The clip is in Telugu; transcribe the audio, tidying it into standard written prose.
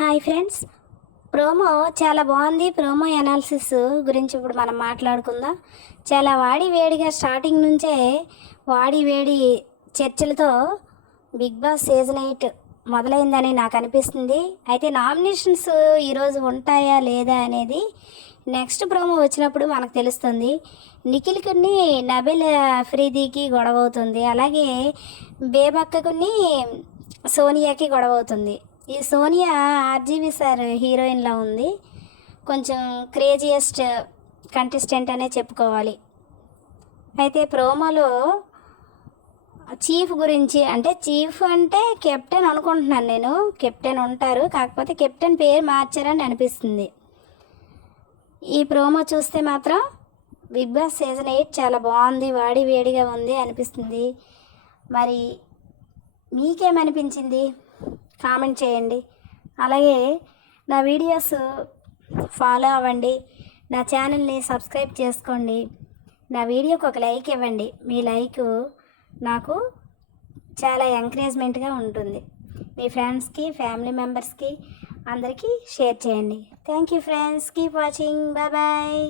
హాయ్ ఫ్రెండ్స్, ప్రోమో చాలా బాగుంది. ప్రోమో అనాలిసిస్ గురించి ఇప్పుడు మనం మాట్లాడుకుందాం. చాలా వాడి వేడిగా స్టార్టింగ్ నుంచే వాడి వేడి చర్చలతో బిగ్ బాస్ సీజన్ 8 మొదలైందని నాకు అనిపిస్తుంది. అయితే నామినేషన్స్ ఈరోజు ఉంటాయా లేదా అనేది నెక్స్ట్ ప్రోమో వచ్చినప్పుడు మనకు తెలుస్తుంది. నిఖిల్కుని నబిల్ ఫ్రీదీకి గొడవ అవుతుంది, అలాగే బేబక్కకుని సోనియాకి గొడవ అవుతుంది. ఈ సోనియా ఆర్జీవి సార్ హీరోయిన్లో ఉంది. కొంచెం క్రేజియస్ట్ కంటెస్టెంట్ అనే చెప్పుకోవాలి. అయితే ప్రోమోలో చీఫ్ గురించి, అంటే చీఫ్ అంటే కెప్టెన్ అనుకుంటున్నాను నేను. కెప్టెన్ ఉంటారు, కాకపోతే కెప్టెన్ పేరు మార్చారని అనిపిస్తుంది. ఈ ప్రోమో చూస్తే మాత్రం బిగ్ బాస్ సీజన్ 8 చాలా బాగుంది, వాడి వేడిగా ఉంది అనిపిస్తుంది. మరి మీకేమనిపించింది కామెంట్ చేయండి. అలాగే నా వీడియోస్ ఫాలో అవ్వండి, నా ఛానల్ని సబ్స్క్రైబ్ చేసుకోండి, నా వీడియోకి ఒక లైక్ ఇవ్వండి. మీ లైక్ నాకు చాలా ఎంకరేజ్మెంట్గా ఉంటుంది. మీ ఫ్రెండ్స్కి, ఫ్యామిలీ మెంబర్స్కి అందరికీ షేర్ చేయండి. Thank you friends, keep watching, bye bye.